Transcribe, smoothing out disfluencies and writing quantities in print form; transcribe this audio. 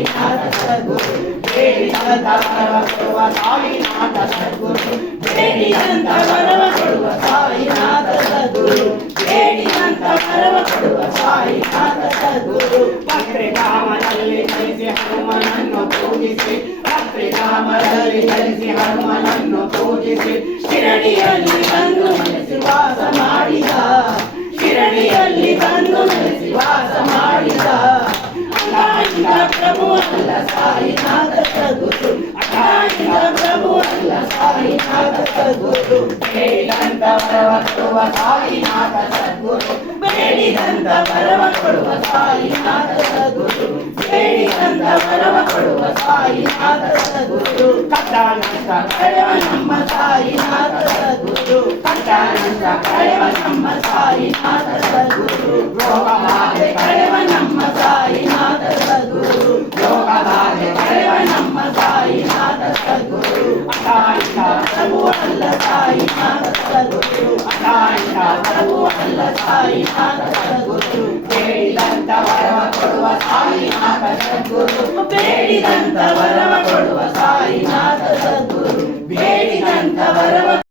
ಸಾಯಿನಾಥ ಸದ್ಗುರು ಬೇಡಿದಂತ ವರವ ಕೊಡುವ ಸಾಯಿನಾಥ ಸದ್ಗುರು ಬೇಡಿದಂತ ವರವ ಕೊಡುವ ಸಾಯಿನಾಥ ಸದ್ಗುರು ಬೇಡಿದಂತ ವರವ ಕೊಡುವ ಸಾಯಿನಾಥ ಸದ್ಗುರು ಪತ್ರಿಕಾಮದಲ್ಲಿ ಧರಿಸಿ ಹನುಮನನ್ನು ಪೂಜಿಸಿ ಪತ್ರಿಕಾಮದಲ್ಲಿ ಧರಿಸಿ ಹನುಮನನ್ನು ಪೂಜಿಸಿ ಶಿರಡಿಯಲ್ಲಿ ಬಂದು ನೆಲೆಸಿ ವಾಸ ಮಾಡಿದ ಶಿರಡಿಯಲ್ಲಿ ಬಂದು ನೆಲೆಸಿ ವಾಸ ಮಾಡಿದ ಅಕಾಲಿಕ ಪ್ರಭು ಅಲ್ಲ ಸಾಯಿನಾಥ ಸದ್ಗುರು ಅಕಾಲಿಕ ಪ್ರಭು ಅಲ್ಲ ಸಾಯಿನಾಥ ಸದ್ಗುರು ಬೇಡಿದಂತ ವರವ ಕೊಡುವ ಸಾಯಿನಾಥ ಸದ್ಗುರು ಬೇಡಿದಂತ ವರವ ಕೊಡುವ ಸಾಯಿನಾಥ ಸದ್ಗುರು ಬೇಡಿದಂತ ವರವ ಕೊಡುವ ಸಾಯಿನಾಥ ಸದ್ಗುರು ಕಟ್ಟಾನಂತ ಕಳೆವ ನಮ್ಮ ಸಾಯಿನಾಥ ಸದ್ಗುರು ಕಟ್ಟಾನಂತ ಕಳೆವ ನಮ್ಮ ಸಾಯಿನಾಥ ಸದ್ಗುರು ರೋಗಬಾಧೆ ಕಳೆವ ನಮ್ಮ ಸಾಯಿನಾಥ ಸದ್ಗುರು ರೋಗಬಾಧೆ ಕಳೆವ ನಮ್ಮ ಸಾಯಿನಾಥ ಸದ್ಗುರು ಅಕಾಲಿಕ ಪ್ರಭು ಅಲ್ಲ ಸಾಯಿನಾಥ ಸದ್ಗುರು ಅಕಾಲಿಕ ಪ್ರಭು ಅಲ್ಲ ಸಾಯಿನಾಥ ಸದ್ಗುರು ಬೇಡಿದಂತ ವರವ ಕೊಡುವ ಸಾಯಿನಾಥ ಸದ್ಗುರು ಬೇಡಿದಂತ ವರವ ಕೊಡುವ ಸಾಯಿನಾಥ ಸದ್ಗುರು ಬೇಡಿದಂತ ವರವ